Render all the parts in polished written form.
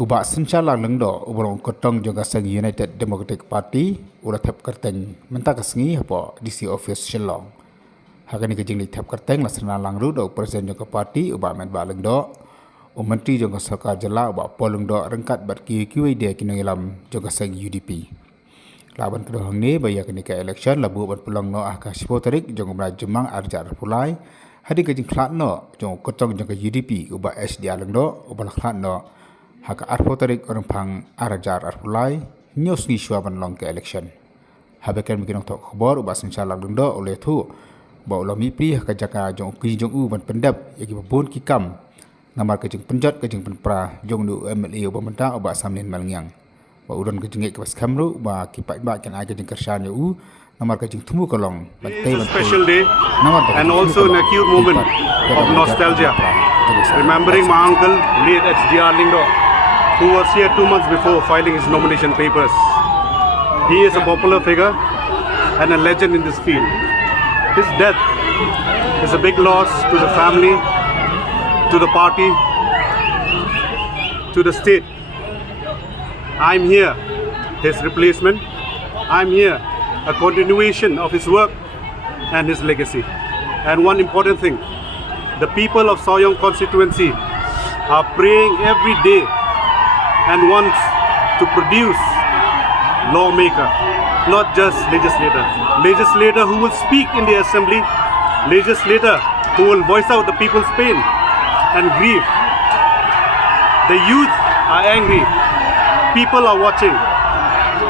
Ubah sencalang lengdo ubolong kotong juga sang United Democratic Party ulah tap kerteng mentak kesengi apa DC office Shillong. Hakani kejing li tap kerteng lah senang langru do presiden juga parti ubah men ba lengdo menteri juga saka jela ubah polong do rengkat bat kiwi dia kini ilam juga sang UDP. Laban kedua hang ni baya kini ke election labu ban pulang no ka 10 tarik jong umrah jemang arjar pulai hadi kejing klat no jong kotong juga UDP ubah SDA lengdo ubah klat no haka 4 tarik orang pang arajar arpulai nyos ni syuaban long ke election. Habekan mungkin untuk khabar ubah sencalang lengdo oleh tu ba ulami pri haka jaka jong ki jong u ban pendap yagi babon ki kam ngamar kejing penjat kejing penpra jong du MLA ubah mentang ubah samnin malengyang ba udon kejing ke pas kamru ba ki pa ba kan aga jing kersan u ngamar kejing tumu kolong bantai special day and also an acute moment of nostalgia remembering my uncle late HDR Lingdo, who was here 2 months before filing his nomination papers. He is a popular figure and a legend in this field. His death is a big loss to the family, to the party, to the state. I'm here, his replacement. I'm here, a continuation of his work and his legacy. And one important thing, the people of Soyong constituency are praying every day and wants to produce lawmaker, not just legislator. Legislator who will speak in the assembly, legislator who will voice out the people's pain and grief. The youth are angry. People are watching.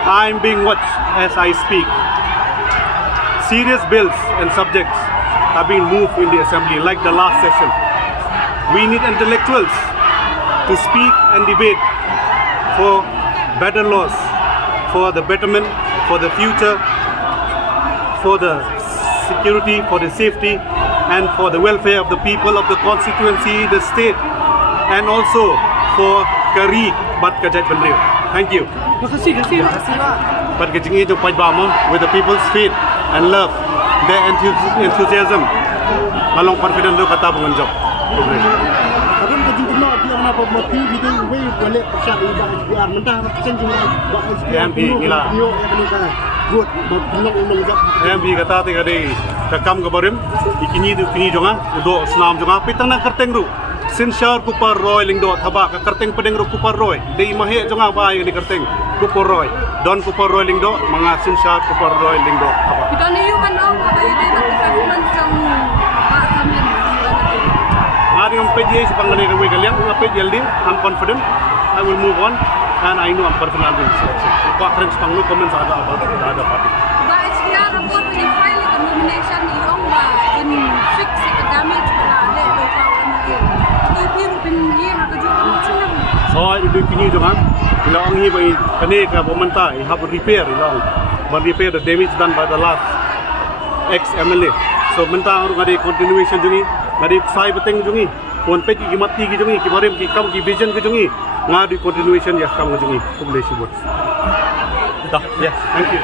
I'm being watched as I speak. Serious bills and subjects are being moved in the assembly like the last session. We need intellectuals to speak and debate for better laws, for the betterment, for the future, for the security, for the safety, and for the welfare of the people of the constituency, the state, and also for Kari Bat Kajat Bandril. Thank you. But getting into Pajbama with the people's faith and love, their enthusiasm, along confident look at Tabungan job. MP nila. MP kata tiga day takam kabarim ikini tu kini jonga udo senam jonga pitang na kerteng ru sinshar kupar roy lingdo thaba ka kerteng pedeng ru kupar roy dei Maheh jonga ba ini kerteng kupar roy don kupar roy lingdo mga sinshar kupar roy lingdo thaba don you kan ong ba ini na performance sang ba samlin Ari ang pediay sa pangalay ng kaliang ang pediay din I'm confident I will move on and I know I'm confident I'll win this election. Conference pang no comments ada about the other party. Ba SDR report when you file the nomination iyong in fix the damage na le do ka ano to biru bin ye na kaju chunang so idu kini jongan ilong hi bai kane ka bomanta I have repair ilong but repair the damage done by the last ex MLA so menta ru ngade continuation jungi ngade sai beteng jungi pon pe ki mati ki jungi ki marim ki kam ki vision ki jungi ngadi continuation ya kam jungi publish bot yeah thank you